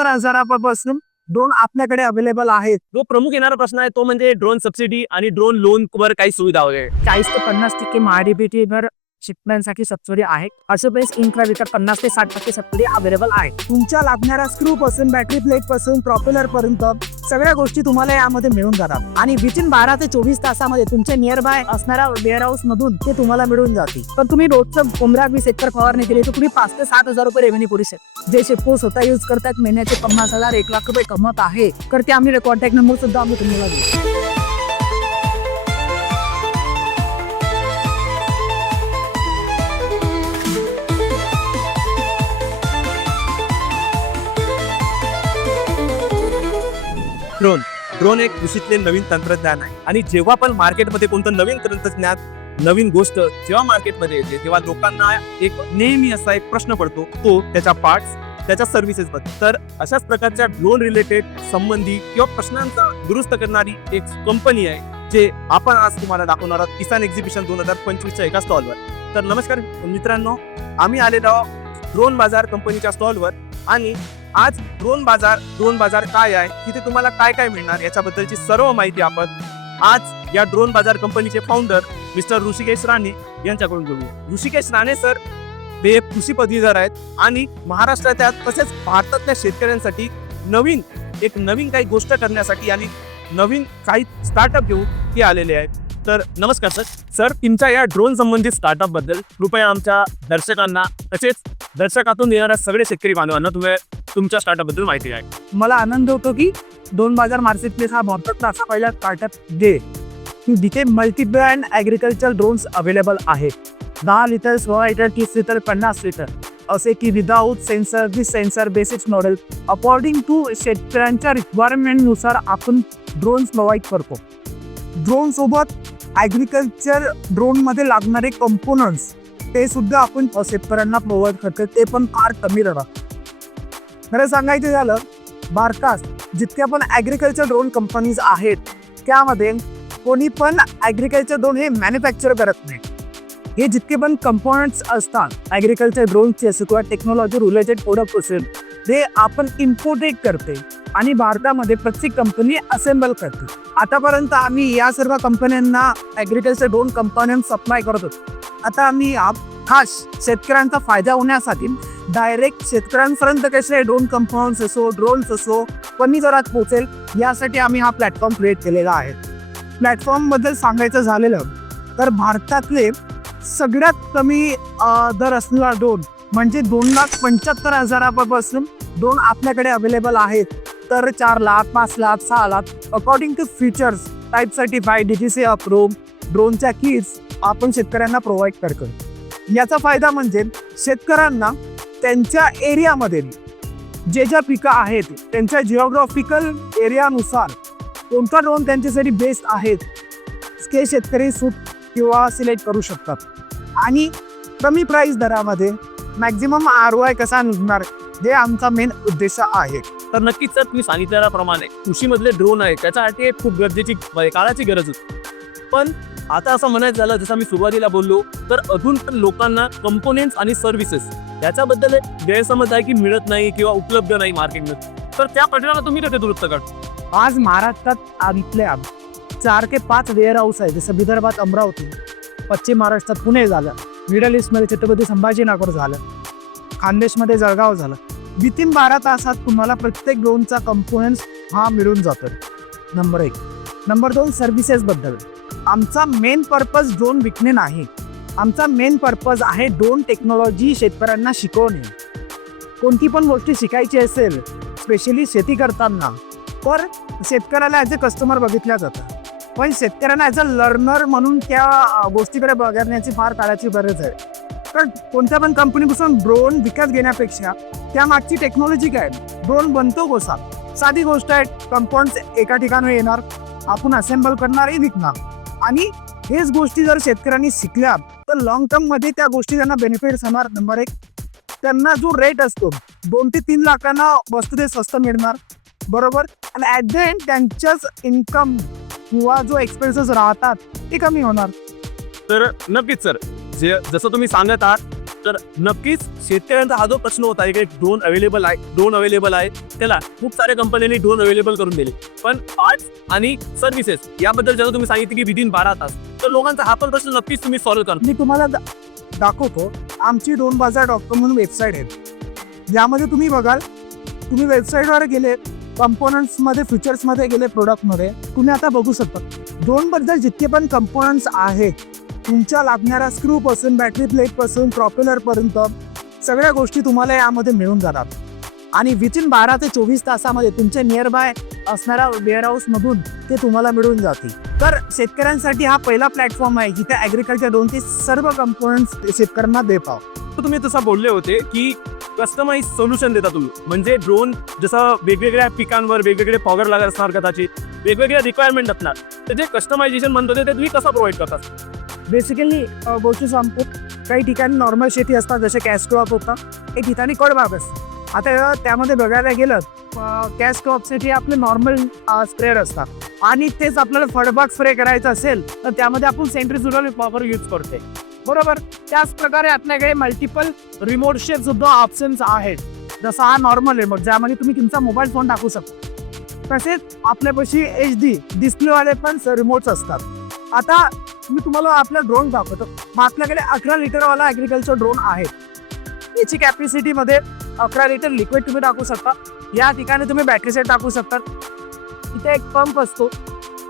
75,000 drone आपल्याकडे available आहेत. जो प्रमुख येणारा प्रश्न आहे तो म्हणजे ड्रोन सबसिडी आणि ड्रोन लोन वर काही सुविधा वगैरे. 40 ते 50% महाडीबीटी वर शिपमेंटसाठी सबसिडी आहे. असं बेस इन्क्राविटर 50 ते 60% सबसिडी अवेलेबल आहे. तुमच्या लागणाऱ्या स्क्रू पासून बॅटरी प्लेट पासून प्रॉपेलर पर्यंत सगळ्या गोष्टी तुम्हाला यामध्ये मिळून जातात आणि विथिन 12 ते 24 तासामध्ये तुमच्या नियर बाय असणाऱ्या वेअरहाऊस मधून ते तुम्हाला मिळून जातील. पण तुम्ही रोजचं 15-20 एकर फवारणी केली तर तुम्ही 5 ते 7,000 रुपये रेव्हेन्यू करू शकता. जे शेतकरी स्वतः यूज करतात महिन्याचे 50,000 1 लाख रुपये कमवत आहे तर ते आम्ही कॉन्टॅक्ट नंबर सुद्धा आम्ही तुम्हाला देऊ. ड्रोन एक कृषीतले नवीन तंत्रज्ञान आहे आणि जेव्हा पण मार्केटमध्ये कोणतं नवीन तंत्रज्ञान नवीन गोष्ट जेव्हा मार्केटमध्ये येते तेव्हा लोकांना एक नेहमी असा एक प्रश्न पडतो तो त्याच्या पार्ट्स त्याच्या सर्व्हिसेस बद्दल. तर अशाच प्रकारच्या ड्रोन रिलेटेड संबंधी किंवा प्रश्नांचा दुरुस्त करणारी एक कंपनी आहे जे आपण आज तुम्हाला दाखवणार आहोत किसान एक्झिबिशन 2025च्या एका स्टॉलवर. तर नमस्कार मित्रांनो, आम्ही आलेलो आहोत ड्रोन बाजार कंपनीच्या स्टॉलवर आणि आज ड्रोन बाजार काय आहे, तिथे तुम्हाला काय काय मिळणार याच्याबद्दलची सर्व माहिती आपण आज या ड्रोन बाजार कंपनीचे फाउंडर मिस्टर ऋषिकेश राणे यांच्याकडून घेऊया. ऋषिकेश राणे सर हे कृषी पदवीधर आहेत आणि महाराष्ट्राच्या तसेच भारतातल्या शेतकऱ्यांसाठी नवीन काही गोष्ट करण्यासाठी आणि नवीन काही स्टार्टअप घेऊन ते आलेले आहेत. तर नमस्कार सर, तुमच्या या ड्रोन संबंधित स्टार्टअप बद्दल कृपया आमच्या दर्शकांना तसेच दर्शकातून येणाऱ्या सगळे शेतकरी बांधवांना तुम्ही तुमच्या स्टार्टअप बद्दल माहिती आहे. मला आनंद होतो की ड्रोन बाजार मार्केट प्लेस हा भारतातला असा पहिला स्टार्टअप डे की जिथे multi brand agriculture drones available आहेत. 10 लिटर 16 लिटर 30 लिटर 50 लिटर असे की without sensor with sensor basic model according to शेतकऱ्यांच्या रिक्वायरमेंटनुसार आपण ड्रोन्स प्रोव्हाइड करतो. ड्रोन सोबत ॲग्रिकल्चर ड्रोनमध्ये लागणारे कंपोनंट्स ते सुद्धा आपण शेतकऱ्यांना प्रोव्हाइड करतो, ते पण फार कमी दरात. खरं सांगायचं झालं भारतात जितक्या पण ॲग्रिकल्चर ड्रोन कंपनीज आहेत त्यामध्ये कोणी पण ॲग्रिकल्चर ड्रोन हे मॅन्युफॅक्चर करत नाही. हे जितके पण कंपोनंट्स असतात ॲग्रिकल्चर ड्रोनचे असो किंवा टेक्नॉलॉजी रिलेटेड प्रोडक्ट असेल ते आपण इम्पोर्टेड करते आणि भारतामध्ये प्रत्येक कंपनी असेंबल करते. आतापर्यंत आम्ही या सर्व कंपन्यांना ॲग्रिकल्चर ड्रोन कंपन्यांना सप्लाय करत होतो. आता आम्ही खास शेतकऱ्यांचा फायदा होण्यासाठी डायरेक्ट शेतकऱ्यांपर्यंत कसे ड्रोन कंपाऊंड्स असो ड्रोन्स असो कमी दरात पोहोचेल यासाठी आम्ही हा प्लॅटफॉर्म क्रिएट केलेला आहे. प्लॅटफॉर्मबद्दल सांगायचं झालेलं तर भारतातले सगळ्यात कमी दर असलेला ड्रोन म्हणजे 2,75,000 ड्रोन आपल्याकडे अवेलेबल आहेत. तर 4 lakh 5 lakh 6 lakh according to features type certified DGC approve ड्रोनच्या किट्स आपण शेतकऱ्यांना प्रोव्हाइड करतो. याचा फायदा म्हणजे शेतकऱ्यांना त्यांच्या एरियामध्ये जे ज्या पिकं आहेत त्यांच्या जिओग्राफिकल एरियानुसार कोणता ड्रोन त्यांच्यासाठी बेस्ट आहेत ते शेतकरी सूट किंवा सिलेक्ट करू शकतात आणि कमी प्राईस दरामध्ये मॅक्झिमम ROI कसा निघणार हे आमचा मेन उद्देश आहे. तर नक्कीच सर, तुम्ही सांगितल्याप्रमाणे कृषीमधले ड्रोन आहे त्याच्यासाठी खूप गरजेची काळाची गरज होती. पण आता असं म्हणायचं झालं जसं मी सुरुवातीला बोललो तर अजून पण लोकांना कंपोनेंट्स आणि सर्व्हिसेस याच्याबद्दल गैरसमज आहे की मिळत नाही किंवा उपलब्ध नाही मार्केटमध्ये. तर त्या प्रश्नाला तुम्ही कसे दुरुस्त करता? आज महाराष्ट्रात आपल्या 4 ते 5 वेअरहाऊस आहे. जसं विदर्भात अमरावती, पश्चिम महाराष्ट्रात पुणे झालं, मिडल ईस्टमध्ये छत्रपती संभाजीनगर झालं, खानदेशमध्ये जळगाव झालं. विथिन 12 तासात तुम्हाला प्रत्येक ड्रोनचा कंपोनंट्स हा मिळून जातो. नंबर 1. नंबर 2 सर्व्हिसेसबद्दल आमचा मेन पर्पज ड्रोन विकणे नाही. आमचा मेन पर्पज आहे ड्रोन टेक्नॉलॉजी शेतकऱ्यांना शिकवणे. कोणती पण गोष्टी शिकायची असेल स्पेशली शेती करताना तर शेतकऱ्याला ॲज अ कस्टमर बघितल्या जातं, पण शेतकऱ्यांना ॲज अ लर्नर म्हणून त्या गोष्टीकडे बघण्याची फार काळाची गरज आहे. तर कोणत्या पण कंपनीपासून ड्रोन विकत घेण्यापेक्षा त्यामागची टेक्नॉलॉजी काय, ड्रोन बनतो कसा, साधी गोष्ट आहे. कंपाऊंड्स एका ठिकाणी येणार, आपण असेंबल करणार, विकणार आणि हेच गोष्टी जर शेतकऱ्यांनी शिकल्या तर लॉंग टर्ममध्ये त्या गोष्टी त्यांना बेनिफिट्स होणार. नंबर 1, त्यांना जो रेट असतो 2 ते 3 लाखांना वस्तू ते स्वस्त मिळणार, बरोबर. आणि ॲट द एंड त्यांच्याच इन्कम किंवा जो एक्सपेन्सेस राहतात ते कमी होणार. तर नक्कीच सर, जसं तुम्ही सांगत आहात तर नक्कीच शेतकऱ्यांचा हा जो प्रश्न होता इकडे ड्रोन अवेलेबल आहे त्याला खूप साऱ्या कंपन्यांनी ड्रोन अवेलेबल करून दिले, पण पार्ट्स आणि सर्व्हिसेस याबद्दल जेव्हा तुम्ही सांगितलं की विदिन 12 तास, तर लोकांचा हा पण प्रश्न नक्कीच तुम्ही सॉल्व्ह करता. मी तुम्हाला दाखवतो. आमची ड्रोनबाजार.com म्हणून वेबसाईट आहे. यामध्ये तुम्ही बघाल, तुम्ही वेबसाईटवर गेले, कंपोनंट्समध्ये फीचर्समध्ये गेले, प्रोडक्टमध्ये तुम्ही आता बघू शकता ड्रोनबद्दल जितके पण कंपोनंट्स आहेत, तुमच्या लागणाऱ्या स्क्रूपासून बॅटरी प्लेटपासून प्रॉपेलरपर्यंत सगळ्या गोष्टी तुम्हाला यामध्ये मिळून जातात. आणि विथिन 12 ते 24 तासामध्ये तुमच्या नियर बाय असणाऱ्या वेअरहाऊसमधून ते तुम्हाला मिळून जातील. तर शेतकऱ्यांसाठी हा पहिला प्लॅटफॉर्म आहे जिथे ॲग्रिकल्चर ड्रोनचे सर्व कंपोनंट्स शेतकऱ्यांना देता. तर तुम्ही तसं बोलले होते की कस्टमाइज सोल्युशन देता तुम्ही, म्हणजे ड्रोन जसं वेगवेगळ्या पिकांवर वेगवेगळे पॉवर लागत असणार, कदाचित वेगवेगळ्या रिक्वायरमेंट असणार, तर जे कस्टमायझेशन म्हणतो ते तुम्ही कसं प्रोव्हाइड करतात? बेसिकली गोष्टी सांगतो, काही ठिकाणी नॉर्मल शेती असतात जसे कॅश क्रॉप होता, काही ठिकाणी कडबाग असतं. आता त्यामध्ये बघायला गेलं कॅश क्रॉपसाठी आपले नॉर्मल स्प्रेअर असतात आणि तेच आपल्याला फळबाग स्प्रे करायचं असेल तर त्यामध्ये आपण सेंट्रीफ्युगल पॉवर यूज करते, बरोबर. त्याच प्रकारे आपल्याकडे मल्टिपल रिमोटचे सुद्धा ऑप्शन्स आहेत. जसा हा नॉर्मल रिमोट ज्यामध्ये तुम्ही तुमचा मोबाईल फोन टाकू शकता, तसेच आपल्यापाशी HD डिस्प्लेवाले पण रिमोट्स असतात. आता मी तुम्हाला आपला ड्रोन दाखवतो. मग आपल्याकडे 11 लिटरवाला ॲग्रिकल्चर ड्रोन आहे. याची कॅपॅसिटीमध्ये 11 लिटर लिक्विड तुम्ही टाकू शकता. या ठिकाणी तुम्ही बॅटरी सेट टाकू शकता. इथे एक पंप असतो,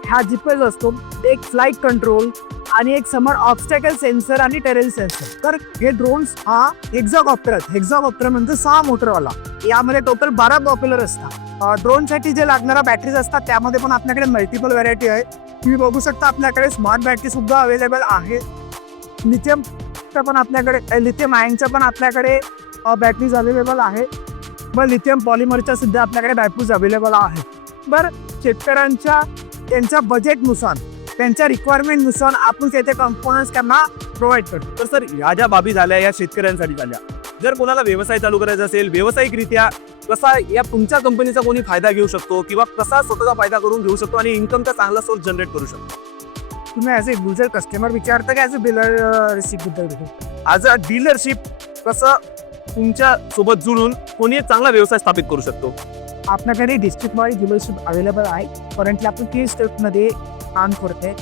हा जीपीएस असतो, एक फ्लाईट कंट्रोल आणि एक समोर ऑब्स्टॅकल सेन्सर आणि टेरेन सेन्सर. तर हे ड्रोन्स हा हेक्झाकॉप्टर म्हणजे 6 मोटरवाला. यामध्ये टोटल 12 प्रॉपेलर असतात. ड्रोनसाठी जे लागणारा बॅटरीज असतात त्यामध्ये पण आपल्याकडे मल्टिपल व्हरायटी आहे. तुम्ही बघू शकता आपल्याकडे स्मार्ट बॅटरी सुद्धा अवेलेबल आहे. लिथियमच्या पण आपल्याकडे लिथियम आयनच्या पण आपल्याकडे बॅटरीज अवेलेबल आहे. मग लिथियम पॉलिमरच्या सुद्धा आपल्याकडे बॅटरीज अवेलेबल आहे. बरं, शेतकऱ्यांच्या त्यांच्या बजेटनुसार त्यांच्या रिक्वायरमेंटनुसार आपण त्याचे कंपोनंट्स त्यांना प्रोव्हाइड करतो. तर सर, ह्या ज्या बाबी झाल्या या शेतकऱ्यांसाठी झाल्या. जर कोणाला व्यवसाय चालू करायचा असेल, व्यावसायिकरित्या कसा या तुमच्या कंपनीचा कोणी फायदा घेऊ शकतो किंवा कसा स्वतःचा फायदा करून घेऊ शकतो आणि इन्कमचा चांगला सोर्स जनरेट करू शकतो? तुम्ही ॲज अ युजर कस्टमर विचारता की ॲज अ डीलरशिपबद्दल? ॲज अ डीलरशिप कसं तुमच्या सोबत जुळून कोणी एक चांगला व्यवसाय स्थापित करू शकतो? आपल्याकडे डिस्ट्रिक्ट वाईज डीलरशिप अवेलेबल आहे. करंटली आपण 3 स्टेटमध्ये काम करते.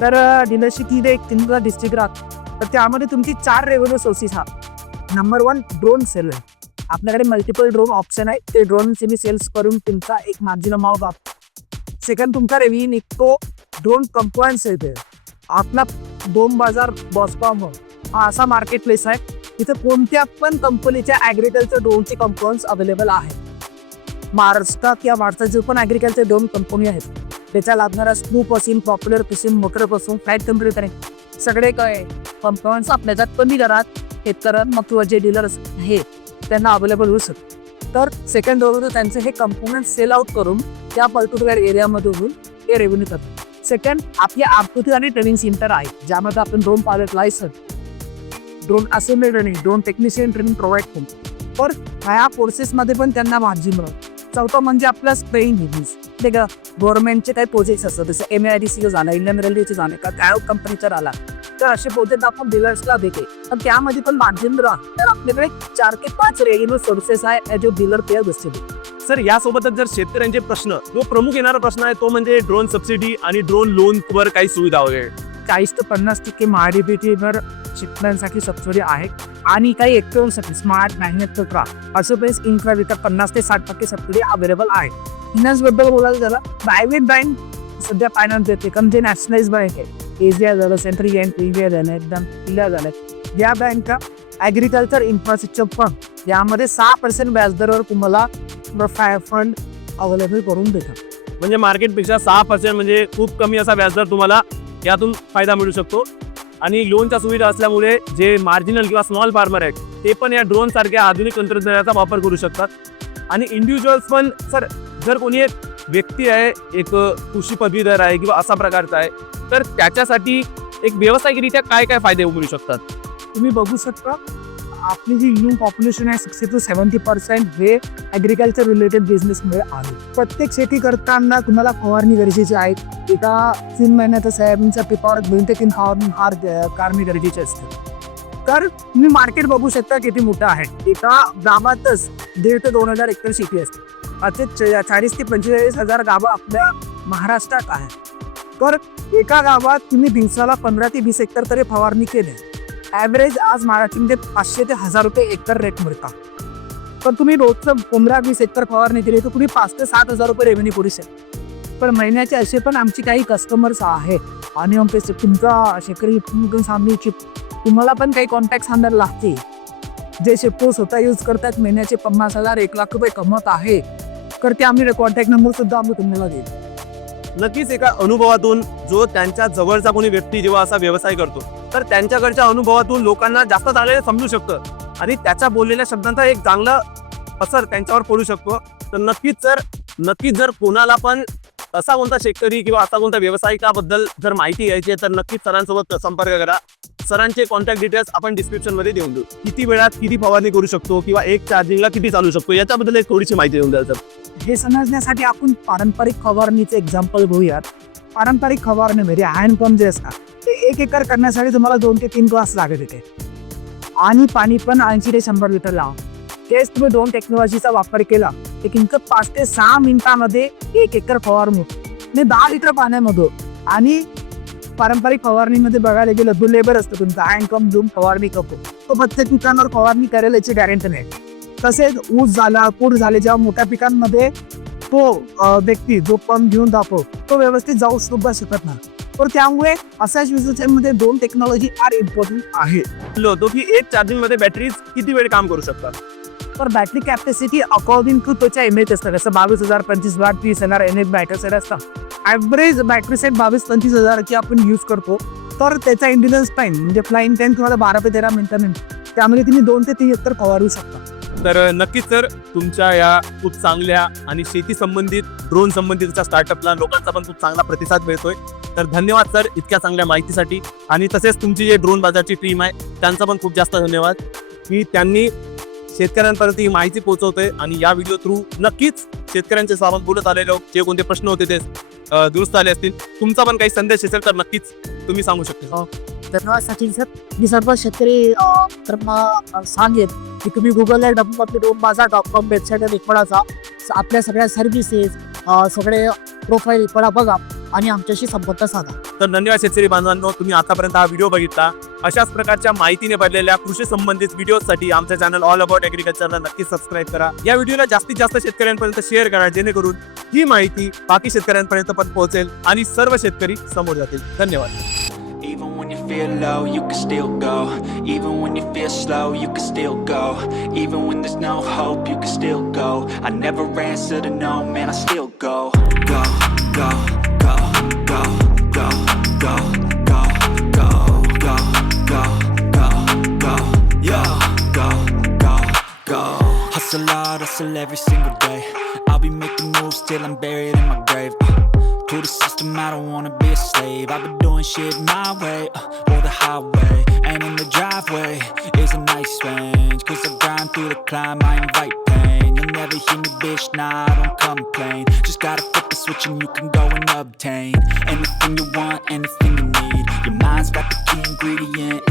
तर डीलरशिप ही एक 3 डिस्ट्रिक्ट राहतात. तर त्यामध्ये तुमची 4 रेव्हेन्यू सोर्सेस हा. Number 1 drone seller. आपल्याकडे मल्टिपल ड्रोन ऑप्शन आहे. ते ड्रोन तुम्ही सेल्स करून तुमचा एक मार्जिन अमाऊंट वापरा. सेकंड तुमचा रेव्हेन्यू निघतो ड्रोन कंपोनंट्स येते. आपला ड्रोन बाजार बॉसकॉम हा असा मार्केट प्लेस आहे तिथे कोणत्या पण कंपनीच्या ॲग्रिकल्चर ड्रोनचे कंपोनंट्स अवेलेबल आहेत. महाराष्ट्रात किंवा भारतात जे पण ॲग्रिकल्चर ड्रोन कंपनी आहेत त्याच्या लागणाऱ्या स्क्रूपासून प्रॉपेलरपासून मोटरपासून फ्लाईट कंपनीपर्यंत सगळे काय कंपोनंट्स आपल्याच्यात कमी दरात शेतकऱ्यांना मग किंवा जे डीलर्स आहेत त्यांना अवेलेबल होऊ शकतो. तर सेकंड रेव्हेन्यू त्यांचे हे कंपोनंट सेल आउट करून त्या पर्टिक्युलर एरियामधून हे रेव्हेन्यू करतात. सेकंड आपली आकृती आणि ट्रेनिंग सेंटर आहे ज्यामध्ये आपण drone pilot licence, drone assembly training, drone technician training provide करतो. तर ह्या कोर्सेसमध्ये पण त्यांना मार्जिन मिळतं. चौथं म्हणजे आपला स्प्रेइंग बिझनेस. ते का गव्हर्नमेंटचे काही प्रोजेक्ट्स असतात जसं MIDC झाला, इंडियन रेल्वेचे झाले का काय कंपनीचा राहिला, तर असे प्रोजेक्ट आपण डीलर्सला देते. तर त्यामध्ये पण मार्जिन राहतं. तर आपल्याकडे 4 ते 5 रेव्हेन्यू सोर्सेस आहे जो डीलर पेअर डिस्ट्रीब्यूट. सर, यासोबतच जर शेतकऱ्यांचे प्रश्न, जो प्रमुख येणारा प्रश्न आहे तो म्हणजे ड्रोन सबसिडी आणि ड्रोन लोनवर काही सुविधा वगैरे. 40 ते 50% महाडीबीटीवर शेतकऱ्यांसाठी सबसिडी आहे आणि काही एक्टोरसाठी स्मार्ट मॅग्नेट क्राफ्ट असं बेस इन्फ्राविका 50 ते 60% सबसिडी अवेलेबल आहे. फायनान्सबद्दल बोलायला झालं, प्रायव्हेट बँक सध्या फायनान्स देते. कारण जे नॅशनलाइज बँक आहे, एशिया झालं, सेंट्रल बँक इंडिया झालं, एकदम इंडिया झालं, या बँका ॲग्रिकल्चर इन्फ्रास्ट्रक्चर फंड यामध्ये 6% व्याजदरावर तुम्हाला फंड अवेलेबल करून देतात. म्हणजे मार्केटपेक्षा 6% म्हणजे खूप कमी असा व्याजदर तुम्हाला यातून फायदा मिळू शकतो. आणि लोनच्या सुविधा असल्यामुळे जे मार्जिनल किंवा स्मॉल फार्मर आहेत ते पण या ड्रोन सारख्या आधुनिक तंत्रज्ञानाचा वापर करू शकतात. आणि इंडिव्हिज्युअल्स पण, सर, जर कोणी एक व्यक्ती आहे, एक कृषी पदवीधर आहे किंवा असा प्रकारचा आहे, तर त्याच्यासाठी एक व्यावसायिकरित्या काय काय फायदे मिळू शकतात? तुम्ही बघू शकता आपली जी यंग पॉप्युलेशन आहे 60 to 70% हे ॲग्रिकल्चर रिलेटेड बिझनेसमुळे आहे. प्रत्येक शेती करताना तुम्हाला फवारणी गरजेची आहे. एका 3 महिन्यात सोयाबीनच्या पिकावर 2 ते 3 फवारणी काढणे गरजेचे असते. तर तुम्ही मार्केट बघू शकता किती मोठं आहे. एका गावातच 1,500 ते 2,000 एकर शेती असते. असे 40 ते 45,000 गावं आपल्या महाराष्ट्रात आहे. तर एका गावात तुम्ही दिवसाला 15 ते 20 एकर तरी फवारणी केली. ॲव्हरेज आज महाराष्ट्रामध्ये 500 ते 1000 रुपये एकर रेट मिळतात. पण तुम्ही रोजचं 15-20 एकर फवारणी केली तर तुम्ही 5 ते 7,000 रुपये रेव्हेन्यू करू शकता. पण महिन्याचे असे पण आमची काही कस्टमर्स आहेत आणि आमचे तुमचा शेतकरी सामनीची तुम्हाला पण काही कॉन्टॅक्ट आणायला लागते जे शेतकरी स्वतः यूज करतात. महिन्याचे 50,000 1,00,000 रुपये कमवत आहे. तर ते आम्ही कॉन्टॅक्ट नंबर सुद्धा आम्ही तुम्हाला देऊ. नक्कीच एका अनुभवातून जो त्यांच्या जवळचा कोणी व्यक्ती जेव्हा असा व्यवसाय करतो तर त्यांच्याकडच्या अनुभवातून लोकांना जास्त चांगले समजू शकतं आणि त्याच्या बोललेल्या शब्दांचा एक चांगला असर त्यांच्यावर पडू शकतो. तर नक्कीच जर कोणाला पण असा कोणता शेतकरी किंवा असा कोणता व्यावसायिकाबद्दल जर माहिती घ्यायची आहे तर नक्कीच सरांसोबत संपर्क करा. सरांचे कॉन्टॅक्ट डिटेल्स आपण डिस्क्रिप्शनमध्ये देऊन देऊ. किती वेळात किती फवारणी करू शकतो किंवा एक चार्जिंगला किती चालू शकतो याच्याबद्दल एक थोडीशी माहिती देऊन द्या सर. हे समजण्यासाठी आपण पारंपरिक फवारणीचे एक्झाम्पल घेऊयात. पारंपरिक फवारणीमध्ये हँडपंप जे असतात ते 1 एकर करण्यासाठी तुम्हाला 2 ते 3 ग्लास लागत येते आणि पाणी पण 80 ते 100 लिटर लावा. तेच तुम्ही 2 टेक्नॉलॉजीचा वापर केला तर किंमत 5 ते 6 मिनिटांमध्ये 1 एकर फवारणी म्हणजे 10 लिटर पाण्यामधून. आणि पारंपरिक फवारणीमध्ये बघायला गेलं जो लेबर असतो तुमचा हँडपंप घेऊन फवारणी करतो तो प्रत्येक पिकांवर फवारणी करायला याची गॅरंटी नाही. तसेच ऊस झाला पूर झाले जेव्हा मोठ्या पिकांमध्ये तो व्यक्ती जो पंप घेऊन जातो तो व्यवस्थित जाऊ सुद्धा शकत नाही. तर त्यामुळे अशाच विषयामध्ये 2 टेक्नॉलॉजी फार इम्पॉर्टंट आहे. तो की एक चार्जिंग मध्ये बॅटरीज किती वेळ काम करू शकतात. तर बॅटरी कॅपॅसिटी अकॉर्डिंग टू त्याच्या एमएच असतं. जसं 22,000 25,000 30,000 एनएच बॅटरी सेट असतं. ॲव्हरेज बॅटरी सेट 22-25,000 ची आपण यूज करतो. तर त्याचा इंडिलन्स टाईम म्हणजे फ्लाईंग टाईम तुम्हाला 12 ते 13 मिनिटांनी त्यामध्ये तुम्ही 2 ते 3 एकर फवारू शकता. तर नक्कीच सर तुमच्या या खूप चांगल्या आणि शेती संबंधित ड्रोन संबंधितच्या स्टार्टअपला लोकांचा पण खूप चांगला प्रतिसाद मिळतोय. तर धन्यवाद सर इतक्या चांगल्या माहितीसाठी. आणि तसेच तुमची जे ड्रोन बाजारची टीम आहे त्यांचा पण खूप जास्त धन्यवाद की त्यांनी शेतकऱ्यांपर्यंत ही माहिती पोहोचवते आणि या व्हिडिओ थ्रू नक्कीच शेतकऱ्यांचे सामान बोलत आलेलो जे कोणते प्रश्न होते ते दुरुस्त आले असतील. तुमचा पण काही संदेश असेल तर नक्कीच तुम्ही सांगू शकता. धन्यवाद सचिन सर. मी सर्व शेतकरी तर सांगेन की तुम्ही गुगलला www.donebazaar.com वेबसाईटवर एकपडाचा आपल्या सगळ्या सर्व्हिसेस सगळे प्रोफाईल एकपडा बघा आणि आमच्याशी संपर्क साधा. तर धन्यवाद शेतकरी बांधवांनो तुम्ही आतापर्यंत हा व्हिडिओ बघितला. अशाच प्रकारच्या माहितीने भरलेल्या कृषी संबंधित व्हिडिओसाठी आमच्या चॅनल ऑल अबाउट ॲग्रिकल्चरला नक्की सबस्क्राईब करा. या व्हिडिओला जास्तीत जास्त शेतकऱ्यांपर्यंत शेअर करा जेणेकरून ही माहिती बाकी शेतकऱ्यांपर्यंत पण पोहोचेल आणि सर्व शेतकरी समोर जातील. धन्यवाद. Even when you feel low, you can still go. Even when you feel slow, you can still go. Even when there's no hope, you can still go. I never answer to no, man, I still go. Go, go, go, go, go, go, go, go, go, go, go, go, yo, go, go, go. Hustle hard, hustle every single day. I'll be making moves till I'm buried in my grave. To the system, I don't wanna be a slave. I've been doing shit my way, or the highway. And in the driveway is a nice range. Cause I grind through the climb, I invite pain. You'll never hear me, bitch, nah, I don't complain. Just gotta flip the switch and you can go and obtain anything you want, anything you need. Your mind's got the key ingredient,